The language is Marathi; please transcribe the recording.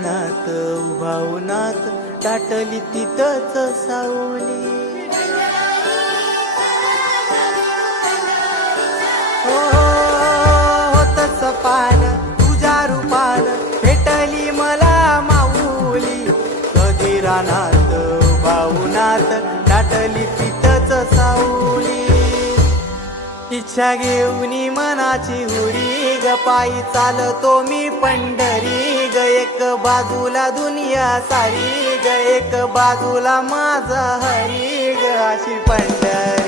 नात उभावनात टाटली तिथंच सावली होतच पान तुझ्या रूपान भेटली मला माऊली कधी रानात उभावनात टाटली तिथंच सावली इच्छा घेऊनी मनाची हुरी ग पायी चालतो मी पंढरी ग एक बाजूला दुनिया सारी ग एक बाजूला माझा हरी ग अशी पंढरी